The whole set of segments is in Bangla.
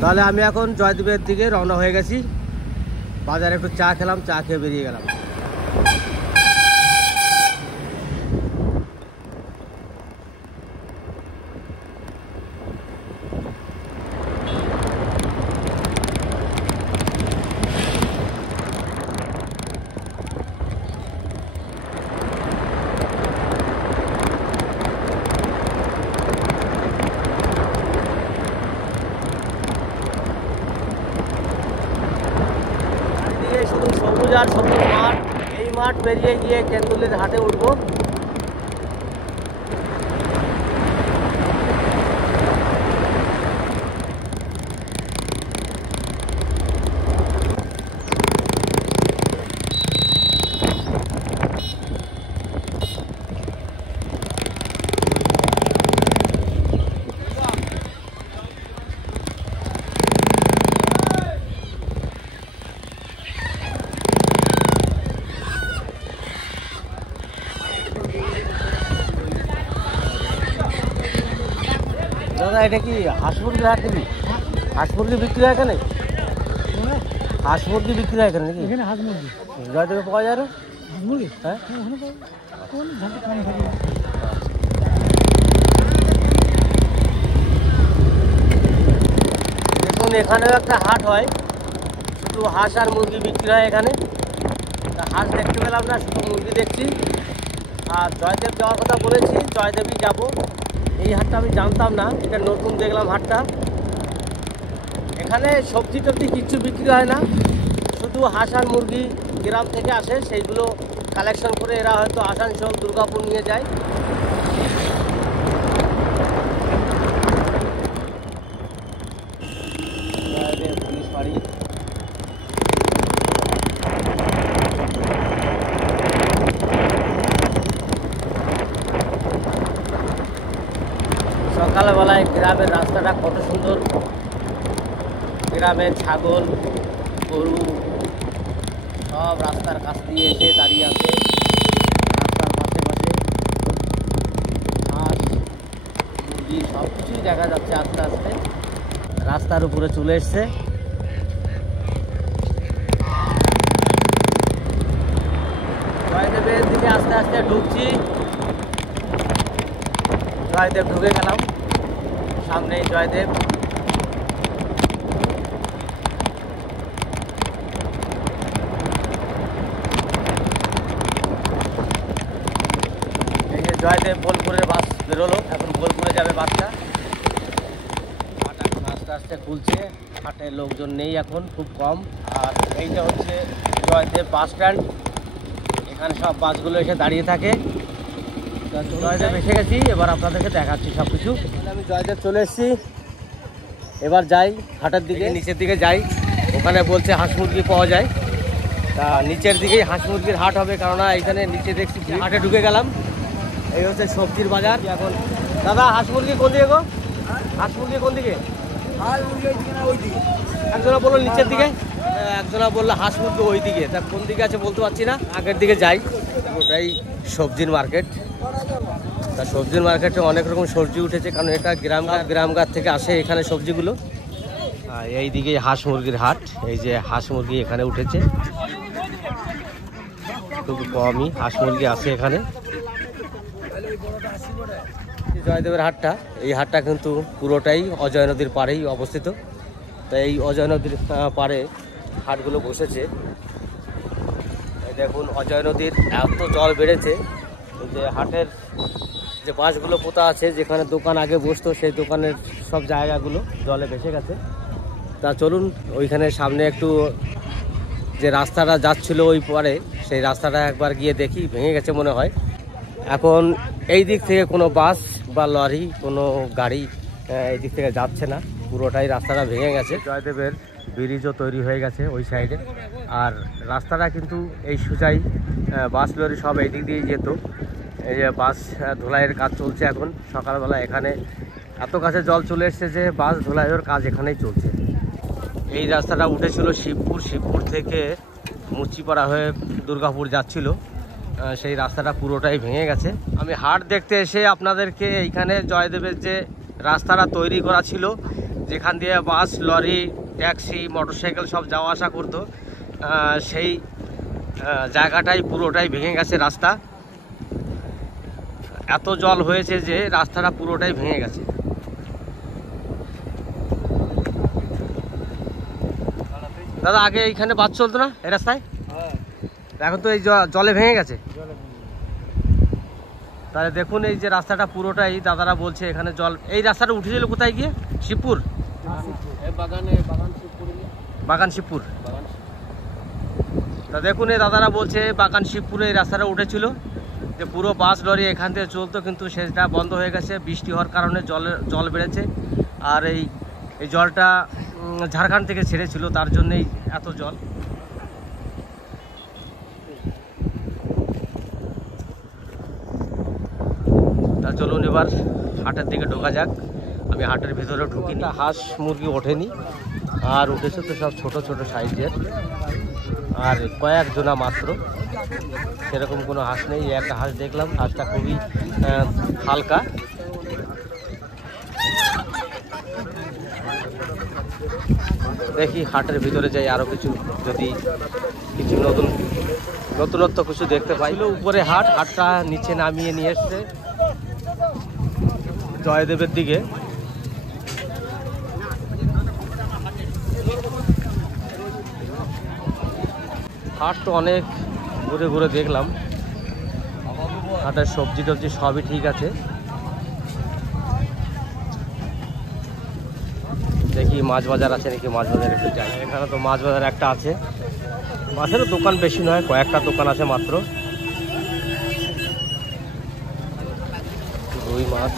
তাহলে আমি এখন জয়দেবের দিকে রওনা হয়ে গেছি। বাজারে একটু চা খেলাম, চা খেয়ে বেরিয়ে গেলাম। শুধু সবুজ আর সবুজ মাঠ। এই মাঠ পেরিয়ে গিয়ে কেন্দুলের হাটে উঠবো। দাদা এটা কি হাঁস মুরগির হাট নাকি? হাঁস মুরগি বিক্রি হয় এখানে? হাঁস মুরগি বিক্রি হয় এখানে নাকি? এখানে হাঁস মুরগি জয়দেবে পাওয়া যায় না হাঁস মুরগি? হ্যাঁ, দেখুন এখানেও একটা হাট হয়, শুধু হাঁস আর মুরগি বিক্রি হয় এখানে। হাঁস দেখতে পেলাম না, শুধু মুরগি দেখছি। আর জয়দেব যাওয়ার কথা বলেছি, জয়দেবই যাব। এই হাটটা আমি জানতাম না, এটা নতুন দেখলাম হাটটা। এখানে সবজি টবজি কিচ্ছু বিক্রি হয় না, শুধু হাঁস আর মুরগি গ্রাম থেকে আসে, সেইগুলো কালেকশন করে এরা হয়তো আসানসোল, দুর্গাপুর নিয়ে যায়। পুলিশ বাড়ি। সকালবেলায় গ্রামের রাস্তাটা কত সুন্দর। গ্রামের ছাগল, গরু সব রাস্তার কাছ দিয়ে এসে দাঁড়িয়ে আছে। রাস্তার পাশে পাশে হাঁস, মুরগি সব কিছুই দেখা যাচ্ছে। আস্তে আস্তে রাস্তার উপরে চলে এসছে। জয়দেবের দিকে আস্তে আস্তে ঢুকছি। জয়দেব ঢুকে গেলাম, সামনেই জয়দেব। এই যে জয়দেব বোলপুরের বাস বেরোলো, এখন বোলপুরে যাবে বাসটা। হাট এখন আস্তে আস্তে খুলছে, হাটে লোকজন নেই এখন, খুব কম। আর এইটা হচ্ছে জয়দেব বাস স্ট্যান্ড, এখানে সব বাসগুলো এসে দাঁড়িয়ে থাকে। জয়দেব এসে গেছি, এবার আপনাদেরকে দেখাচ্ছি সব কিছু। আমি জয়দেব চলে এসেছি, এবার যাই হাটের দিকে, নিচের দিকে যাই। ওখানে বলছে হাঁস মুরগি পাওয়া যায়, তা নিচের দিকেই হাঁস মুরগির হাট হবে, কেননা এইখানে নিচে দেখছি। হাটে ঢুকে গেলাম, এই হচ্ছে সবজির বাজার এখন। দাদা হাঁস মুরগি কোন দিকে গো? হাঁস মুরগি কোন দিকে? একজনা বললো নিচের দিকে, একজনা বললো হাঁস মুরগি ওই দিকে। তা কোন দিকে আছে বলতে পারছি না, আগের দিকে যাই। ওটাই সবজির মার্কেট। তা সবজির মার্কেটে অনেক রকম সবজি উঠেছে, কারণ এটা গ্রামঘাট থেকে আসে এখানে সবজিগুলো। আর এই দিকে হাঁস মুরগির হাট, এই যে হাঁস মুরগি এখানে উঠেছে, খুব কমই হাঁস মুরগি আসে এখানে। জয়দেবের হাটটা, এই হাটটা কিন্তু পুরোটাই অজয় নদীর পাড়েই অবস্থিত। তাই এই অজয় নদীর পাড়ে হাটগুলো বসেছে। দেখুন অজয় নদীর এত জল বেড়েছে যে হাটের যে বাঁশগুলো পোতা আছে, যেখানে দোকান আগে বসতো, সেই দোকানের সব জায়গাগুলো জলে ভেসে গেছে। তা চলুন ওইখানে সামনে একটু যে রাস্তাটা যাচ্ছিল ওই পারে, সেই রাস্তাটা একবার গিয়ে দেখি, ভেঙে গেছে মনে হয়। এখন এই দিক থেকে কোনো বাস বা লরি, কোনো গাড়ি এই দিক থেকে যাচ্ছে না, পুরোটাই রাস্তাটা ভেঙে গেছে। জয়দেবের ব্রিজও তৈরি হয়ে গেছে ওই সাইডে। আর রাস্তাটা কিন্তু এই সোজাই, বাস লরি সব এই দিক দিয়ে যেত। এই যে বাস ধোলাইয়ের কাজ চলছে এখন সকালবেলা। এখানে এত কাছে জল চলে এসছে যে বাস ধোলাইয়ের কাজ এখানেই চলছে। এই রাস্তাটা উঠেছিল শিবপুর, শিবপুর থেকে মুচিপাড়া হয়ে দুর্গাপুর যাচ্ছিল, সেই রাস্তাটা পুরোটাই ভেঙে গেছে। আমি হাট দেখতে এসে আপনাদেরকে এইখানে জয়দেবের যে রাস্তাটা তৈরি করা ছিল, যেখান দিয়ে বাস, লরি, ট্যাক্সি, মোটরসাইকেল সব যাওয়া আসা করতো, সেই জায়গাটাই পুরোটাই ভেঙে গেছে। রাস্তা এত জল হয়েছে যে রাস্তাটা পুরোটাই ভেঙে গেছে। দাদা, আগে এইখানে বাস চলতো না এই রাস্তায়? এখন তো এই জলে ভেঙে গেছে। তাহলে দেখুন এই যে রাস্তাটা পুরোটাই, দাদারা বলছে এখানে জল। এই রাস্তাটা উঠেছিল কোথায় গিয়ে? শিবপুর, বাগান শিবপুর। তা দেখুন এই দাদারা বলছে বাগান শিবপুরে এই রাস্তাটা উঠেছিল, যে পুরো বাস লরি এখান থেকে চলতো, কিন্তু সেটা বন্ধ হয়ে গেছে বৃষ্টি হওয়ার কারণে। জল বেড়েছে, আর এই জলটা ঝাড়খণ্ড থেকে ছেড়েছিল, তার জন্যেই এত জল। তা চলুন এবার হাটের দিকে ঢোকা যাক। আমি হাটের ভিতরে ঢুকিনি। হাঁস মুরগি ওঠেনি, আর উঠেছে তো সব ছোট ছোট সাইজের, আর কয়েকজনা মাত্র, সেরকম কোনো হাঁস নেই। একটা হাঁস দেখলাম, হাঁসটা খুবই হালকা। দেখি হাটের ভিতরে যাই, আরো কিছু যদি কিছু নতুনত্ব কিছু দেখতে পাই। উপরে হাটটা নিচে নামিয়ে নিয়ে এসছে জয়দেবের দিকে। হাট তো অনেক ঘুরে ঘুরে দেখলাম, হাটের সবজি টবজি সবই ঠিক আছে। দেখি মাছ বাজার আছে নাকি, মাছ বাজার একটু যাই। এখানে তো মাছ বাজার একটা আছে, মাছেরও দোকান বেশি নয়, কয়েকটা দোকান আছে মাত্র। রুই মাছ,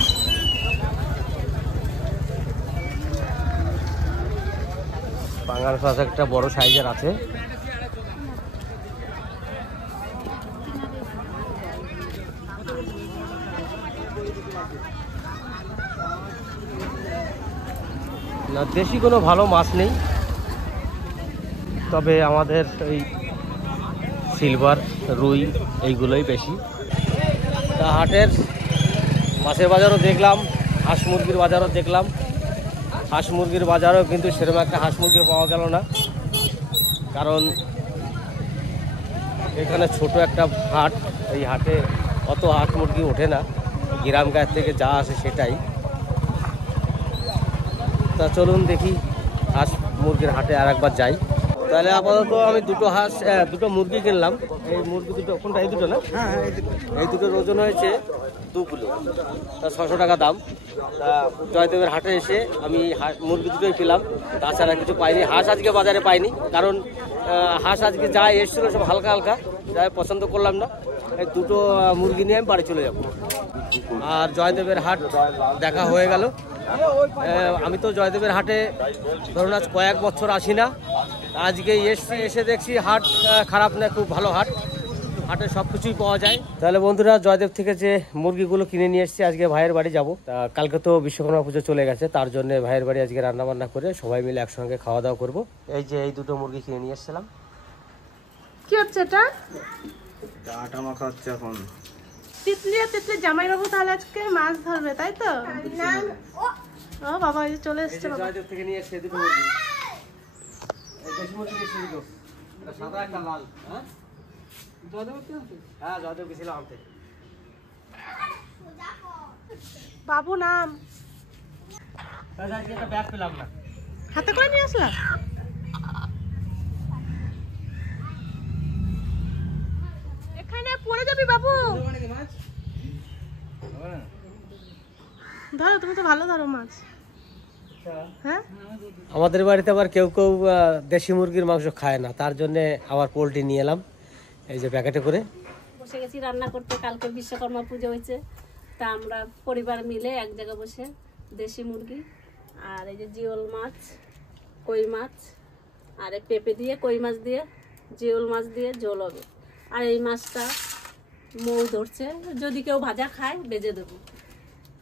বাঙাল মাছ একটা বড় সাইজের আছে। না, দেশি কোনো ভালো মাছ নেই, তবে আমাদের এই সিলভার, রুই এইগুলোই বেশি। তা হাটের মাছের বাজারও দেখলাম, হাঁস মুরগির বাজারও দেখলাম। হাঁস মুরগির বাজারও কিন্তু সেরকম একটা হাঁস মুরগি পাওয়া গেল না, কারণ এখানে ছোট একটা হাট, এই হাটে অত হাঁস মুরগি ওঠে না, গ্রাম গায়ের থেকে যা আসে সেটাই। তা চলুন দেখি হাঁস মুরগির হাটে আর একবার যাই। তাহলে আপাতত আমি দুটো মুরগি কিনলাম। এই মুরগি দুটো, কোনটা? এই দুটো না? এই দুটোর ওজন হয়েছে 2 কিলো, তা 600 টাকা দাম। তা জয়দেবের হাটে এসে আমি মুরগি দুটোই পেলাম, তাছাড়া কিছু পাইনি। হাঁস আজকে বাজারে পাইনি, কারণ হাঁস আজকে যা এসেছিলো সব হালকা হালকা, যাই পছন্দ করলাম না। এই দুটো মুরগি নিয়ে আমি বাড়ি চলে যাব। আর জয়দেবের হাট দেখা হয়ে গেল। আমি তো জয়দেবের হাটে ধরুন আজ কয়েক বছর আসি না, আজকে এসে দেখছি হাট খারাপ না, খুব ভালো হাট। হাটে সব কিছুই পাওয়া যায়। তাহলে বন্ধুরা, জয়দেব থেকে যে মুরগিগুলো কিনে নিয়ে এসেছি, আজকে ভাইয়ের বাড়ি যাব। তা কালকে তো বিশ্বকর্মা পুজো চলে গেছে, তার জন্য ভাইয়ের বাড়ি আজকে রান্না বান্না করে সবাই মিলে একসঙ্গে খাওয়া দাওয়া করব। এই যে এই দুটো মুরগি কিনে নিয়ে এসেছিলাম। কি হচ্ছে এটা? আটা মাখা হচ্ছে এখন। তিতলি জামাইবাবু তাহলে আজকে মাছ ধরবে, তাই তো? ও বাবা, এই চলে এসছে বাবা। জয়দেব থেকে নিয়ে এসেছে দুটো মুরগি। এই দেশি মুরগি নিয়ে এসেছে দুটো, একটা সাদা একটা লাল। হ্যাঁ, জয়দেব গেছিল আনতে। বাবু নাম একটা ব্যাগ পেলাম না, হাতে করে নিয়ে আসলাম। এখানে পড়ে যাবি বাবু। ধরো, তুমি তো ভালো ধরো মাছ। হ্যাঁ, আমাদের বাড়িতে আবার কেউ কেউ দেশি মুরগির মাংস খায় না, তার জন্য আবার পোলট্রি নিয়ে এলাম এই যে প্যাকেটে করে। বসে গেছি রান্না করতে, কালকে বিশ্বকর্মা পুজো হয়েছে, তা আমরা পরিবার মিলে এক জায়গায় বসে দেশি মুরগি আর এই যে জিওল মাছ, কই মাছ, আর এই পেঁপে দিয়ে, কই মাছ দিয়ে, জিওল মাছ দিয়ে ঝোল হবে। আর এই মাছটা মৌ ধরছে, যদি কেউ ভাজা খায় ভেজে দেবো।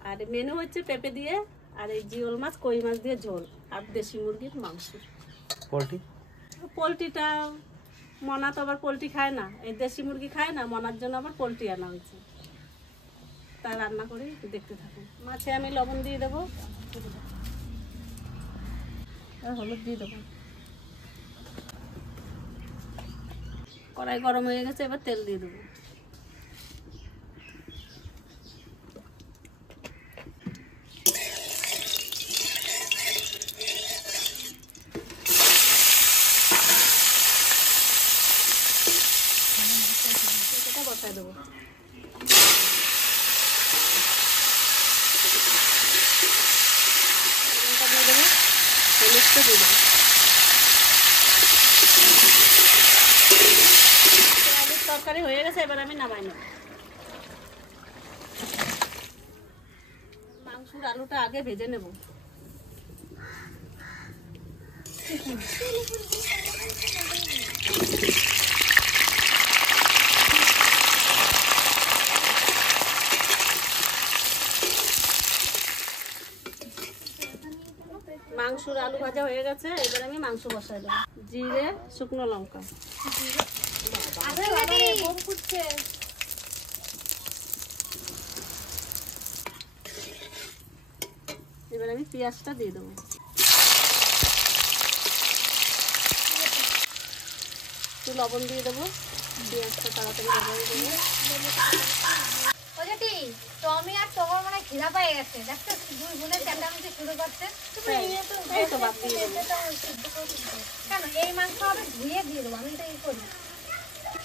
আর মেনু হচ্ছে পেঁপে দিয়ে আর এই জিওল মাছ, কই মাছ দিয়ে ঝোল, আর দেশি মুরগির মাংস। পোলট্রিটা মনা তো আবার পোলট্রি খায় না, এই দেশি মুরগি খায় না, মনার জন্য আবার পোলট্রি আনা হয়েছে। তা রান্না করে দেখতে থাকুন। মাছে আমি লবণ দিয়ে দেবো। হলুদ দিয়ে দেবো। কড়াই গরম হয়ে গেছে, এবার তেল দিয়ে দেবো। বসাই দেবো। দিয়ে দেবো, হলুদটা দিয়ে দেবো। আলুর তরকারি হয়ে গেছে, এবার আমি নামাই নেব। মাংসের আলুটা আগে ভেজে নেব। মাংসর আলু ভাজা হয়ে গেছে, এবার আমি মাংস বসাই দেবো। জিরে, শুকনো লঙ্কা, এবার আমি পেঁয়াজটা দিয়ে দেবো। একটু লবণ দিয়ে দেবো, পেঁয়াজটা তাড়াতাড়ি ভাজা হয়ে যাবে। টমি আর তোমার মনে খিদা পেয়ে গেছে, দেখছো দুই বোনের চেঁচামেচি শুরু করছে। এই তো বাদ দিয়ে দেবো। কেন এই মাংস আমি ধুয়ে দিয়ে দেবো, আমি তো এই করি।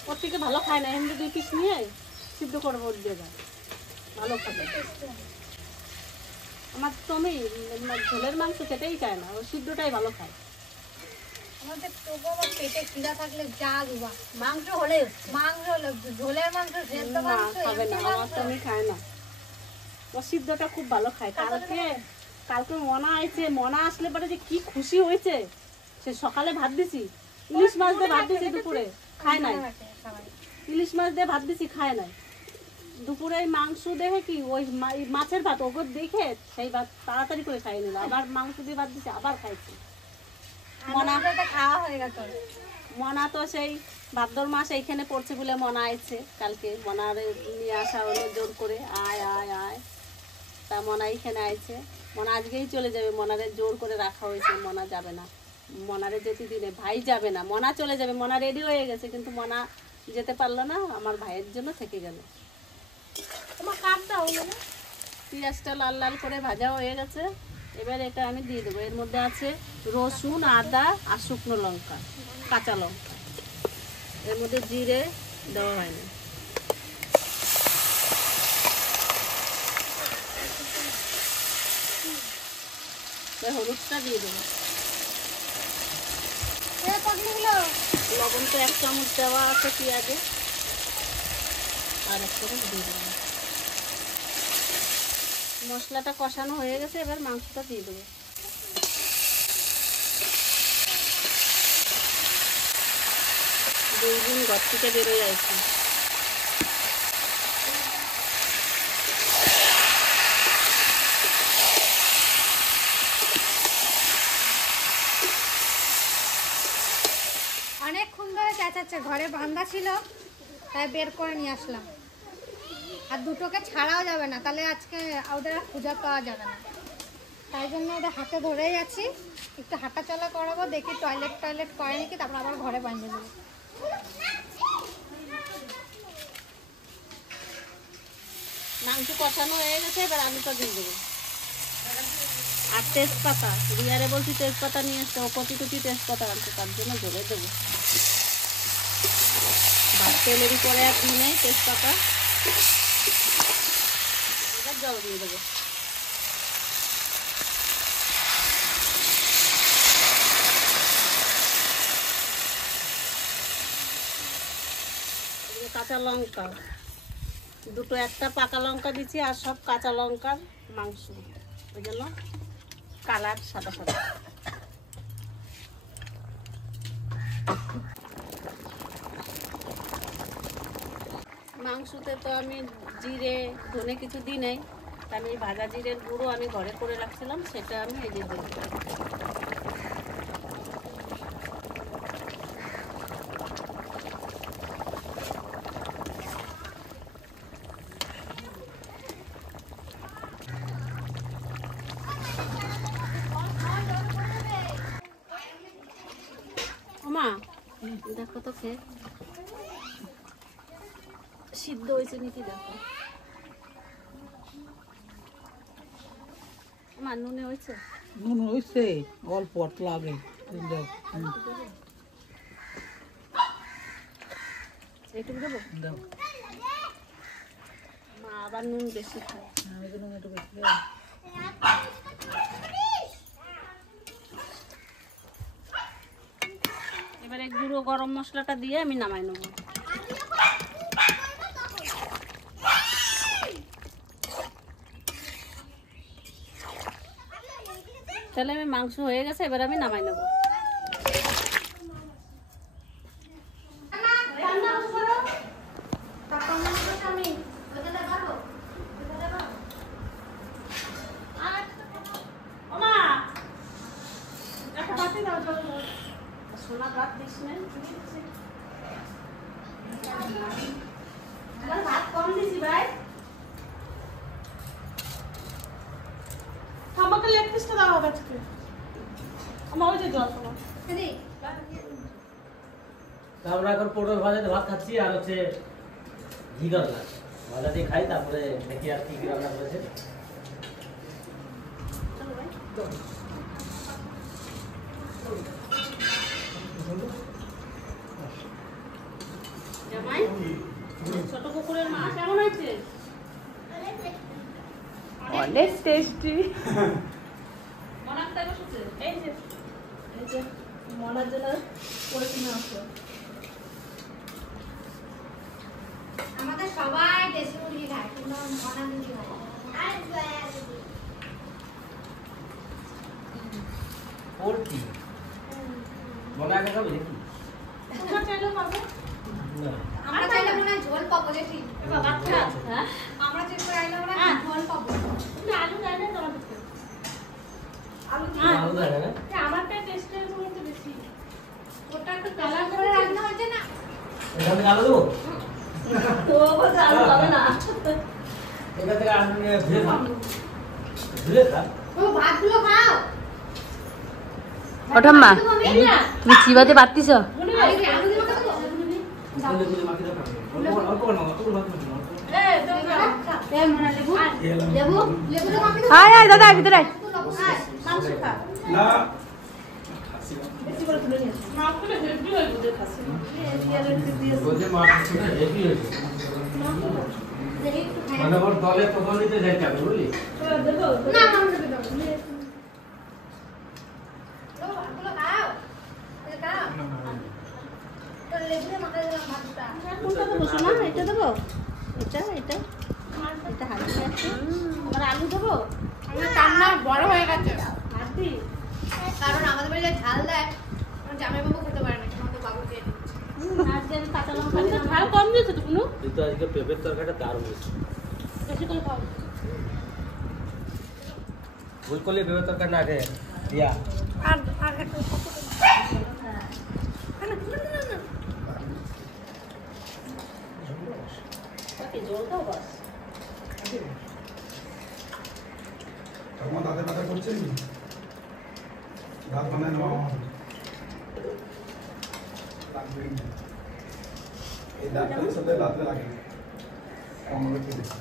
ওর থেকে ভালো খায় না, এমনি 2 পিস নিয়ে সিদ্ধ করবো, ওর দিয়ে দেয়, ভালো খাবে। আমার টমি ঝোলের মাংস খেতেই চায় না, ও সিদ্ধটাই ভালো খায়। আমাদের তবু আমার পেটে খিদা থাকলে যা দেবা, মাংস হলে ঝোলের মাংস সেদ্ধ না মাংস খাবে না, আমার টমি খায় না, ও সিদ্ধটা খুব ভালো খায়। কালকে মনা আইছে, মনা আসলে পরে যে কি খুশি হয়েছে, সে সকালে ভাত দিছি, ইলিশ মাছ দিয়ে ভাত দিছি, দুপুরে খায় নাই। ইলিশ মাছ দিয়ে ভাত দিছি, খায় নাই। দুপুরে মাংস দেখে কি ওই মাছের ভাত ওগর দেখে সেই ভাত তাড়াতাড়ি করে খাই নিল, আবার মাংস দিয়ে ভাত দিছে, আবার খাইছে। মনা খাওয়া হয়ে গেছে। মনা তো সেই ভাদ্র মাস এইখানে পড়ছে বলে মনা আইছে, কালকে মনারে নিয়ে আসা হলো জোর করে, আয় আয় আয়, তা মনা এইখানে আইছে। মনা আজকেই চলে যাবে, মনারে জোর করে রাখা হয়েছে, মনা যাবে না। মনারে যেতে দিলে ভাই যাবে না, মনা চলে যাবে। মনা রেডি হয়ে গেছে, কিন্তু মনা যেতে পারলো না, আমার ভাইয়ের জন্য থেকে গেল। তোমার কামটা হলো না। পেঁয়াজটা লাল লাল করে ভাজা হয়ে গেছে, এবার এটা আমি দিয়ে দেবো। এর মধ্যে আছে রসুন, আদা আর শুকনো লঙ্কা, কাঁচা লঙ্কা। এর মধ্যে জিরে দেওয়া হয়নি। হলুদটা দিয়ে দেবো। লবণ তো 1 চামচ দেওয়া আছে পেঁয়াজে, আর 1 চামচ দিয়ে দেবো। মশলাটা কষানো হয়ে গেছে, এবার মাংসটা দিয়ে দেবো। দুই দিন ঘর থেকে বেরোয় যাচ্ছে। অনেকক্ষণ ধরে চেঁচাচ্ছে, ঘরে বান্ধা ছিল তাই বের করে নিয়ে আসলাম। আর দুটোকে ছাড়াও যাবে না, তাহলে আজকে ওদের খুঁজে পাওয়া যাবে না। তাই জন্য ওদের হাতে ধরেই আছি, একটু হাঁটা চলা করাবো, দেখি টয়লেট করে নাকি, তারপর আবার ঘরে বাঁধে দেবো। মাংস কষানো হয়ে গেছে, এবার আলুটা দিয়ে দেবো। আর তেজপাতা, রিয়ারে বলছি তেজপাতা নিয়ে আসতে, ও কচি কচি তেজপাতা আনছে, তার জন্য ঢেলে দেবো। ভাত তেলেরই করে আর দিই নেই তেজপাতা। এবার জল দিয়ে দেবো। কাঁচা লঙ্কা দুটো, একটা পাকা লঙ্কা দিচ্ছি, আর সব কাঁচা লঙ্কার মাংস, ওই জন্য কালার সাদা সাদা। মাংসতে তো আমি জিরে ধনে কিছু দিই নাই, তা আমি ভাজা জিরের গুঁড়ো আমি ঘরে করে রাখছিলাম, সেটা আমি এই যে দেবো। মা দেখো তো খেয়ে সিদ্ধ হয়েছে নাকি দেখো। আমার নুনে হয়েছে? নুন হয়েছে অল্প অল্প লাগে। এইটুকু দেবো? দাও। মা আবার নুন বেশি খায়। আমি তো নুন একটু বেশি দেবো। এবারে গুঁড়ো গরম মশলাটা দিয়ে আমি নামাই নেবো। তাহলে আমি মাংস হয়ে গেছে, এবার আমি নামাই নেবো। সোনা ভাত দিস না, ভাত কম দিছি ভাই। আমাকে লেগ পিসটা দাও আজকে। আমার ওই যে জল তোমার আমরা এখন পটল ভাজাতে ভাত খাচ্ছি আর হচ্ছে ঘি দরকার ভাজা দিয়ে খাই, তারপরে দেখি আর কি কি রান্না করেছে। জামাই ছোট পুকুরের মাছ কেমন হয়েছে? অনেক টেস্টি। অনেকটা বসেছে। এই যে মনার জন্য করে কিনে আসো। আমাদের সবাই দেশি মুরগি খায়, কিন্তু মনা মুরগি খায়। পোলট্রি মনে আগে খাবে দেখি তোমরা চাইলেও পাবে। না আমরা চাইলে মনে হয় ঝোল পাবো দেখি। বাচ্চা হ্যাঁ আমরা চেষ্টা চাইলে মনে হয় ঝোল পাবো। তুমি আলু দেয় না তোমার দিকে? আলু ভালো লাগে না আমারটা টেস্টের মধ্যে বেশি। ওটা একটু কালার করে রান্না হয়েছে না। এখান থেকে আলু দেবো, তো বলছে আলু খাবে না। এখান থেকে আলু নিয়ে ধুয়ে খা, ধুয়ে খা। ও ভাতগুলো খাও। ওঠাম্মা তুমি চিবাতে পারতিস? আলু দিয়ে মাখা দেবো? গুলে গুলে মাখি দাও, অল্প করে নাও, অল্প করে ভাত নাও। এই তুমি খাও। এই মনা লেবু লেবু লেবু তো মাখা দেবো। আয় আয় দাদা ভিতরে আয়। মাংস খা। না বেশি করে তুলে নিয়ে আসো। মাংসটা হেভি হয়ে গেছে খাসি। বলছে মাছ ছিল হেভি হয়েছে, মানে ওর দলে প্রথম নিতে যাইতে হবে বুঝলি। দেবো না মাংস দেবো। ও ভাতগুলো খাও। এই খাও। তো লেবু দিয়ে মাখা দিলাম ভাতটা। কোনটা দেবো সোনা? এটা দেবো? এটা এটা এটা হালকা আছে। আবার আলু দেবো? আমার রান্না বড় হয়ে গেছে। আর দি কারণ আমাদের বাড়িতে ঝাল দেয়, আমার জামাইবাবু খেতে পারে না, আমাদের বাবু খেয়ে নিচ্ছে। আর যে আমি কাঁচা লঙ্কা তুমি তো দিলাম। ঝাল কম দিয়েছো তো কোনো? কিন্তু আজকে পেঁপের তরকারিটা দারুণ হয়েছে। বেশি করে খাও। ভুল করলে পেঁপের তরকারি না খেয়ে দিয়া আর আর একটু ওকে জল দাও বাস। তোমার দাঁতে ব্যথা করছে কি? দাঁত মানে লাগবেই না। এই দাঁতের সাথে দাঁতে লাগে আমরা কি দেখি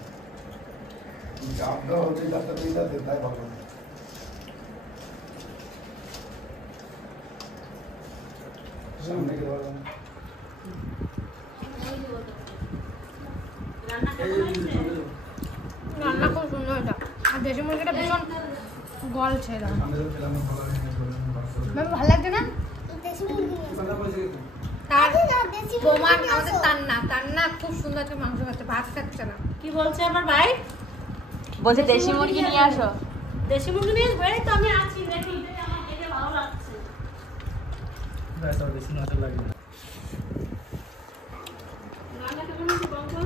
চাপ দেওয়া হচ্ছে দাঁতটা দুই দাঁতে, তাই ভালো সামনে গেলে ভালো না। রান্না কেমন হয়েছে? রান্না খুব সুন্দর এটা। আর দেশি মুরগিটা ভীষণ গলছে। সামনে তো খেলাম ভালো লাগে ম্যাম ভালো লাগছে না? কথা বলছি তার তোমার আমাদের তান্না খুব সুন্দর একটা মাংস খাচ্ছে, ভাত খাচ্ছে না। কি বলছে আমার ভাই? বলছে দেশি মুরগি নিয়ে আসো। দেশি মুরগি নিয়ে আসবো? এই তো আমি আছি দেখি, আমার দেখে ভালো লাগছে। ব্যথা বেশি নজর লাগে না। রান্না কেমন হয়েছে বলতো?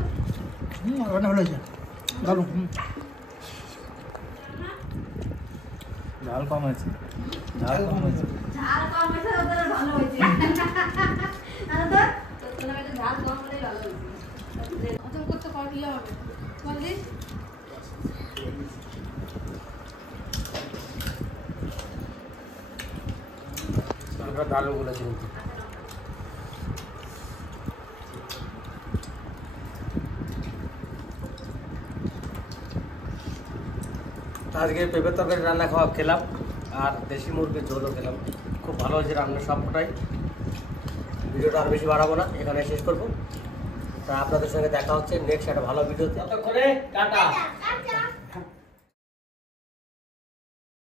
রান্না ভালো হয়েছে, ভালো। ঝাল কম হয়েছে, ঝাল কম হয়েছে। ঝাল কম হয়েছে, ওদের ভালো হয়েছে। আর তো ঝাল কম হলেই ভালো হয়েছে। অতন করতে ইয়ে হবে বললি। তরকারি দারুণ বলেছে কিন্তু। আজকে পেঁপের তরকারি রান্না খাওয়া খেলাম আর দেশি মুরগির ঝোলও খেলাম। খুব ভালো হয়েছে রান্না সবটাই। ভিডিওটা আর বেশি বাড়াবো না, এখানে শেষ করবো। তা আপনাদের সঙ্গে দেখা হচ্ছে নেক্সট একটা ভালো ভিডিওতে। ততক্ষণে টাটা।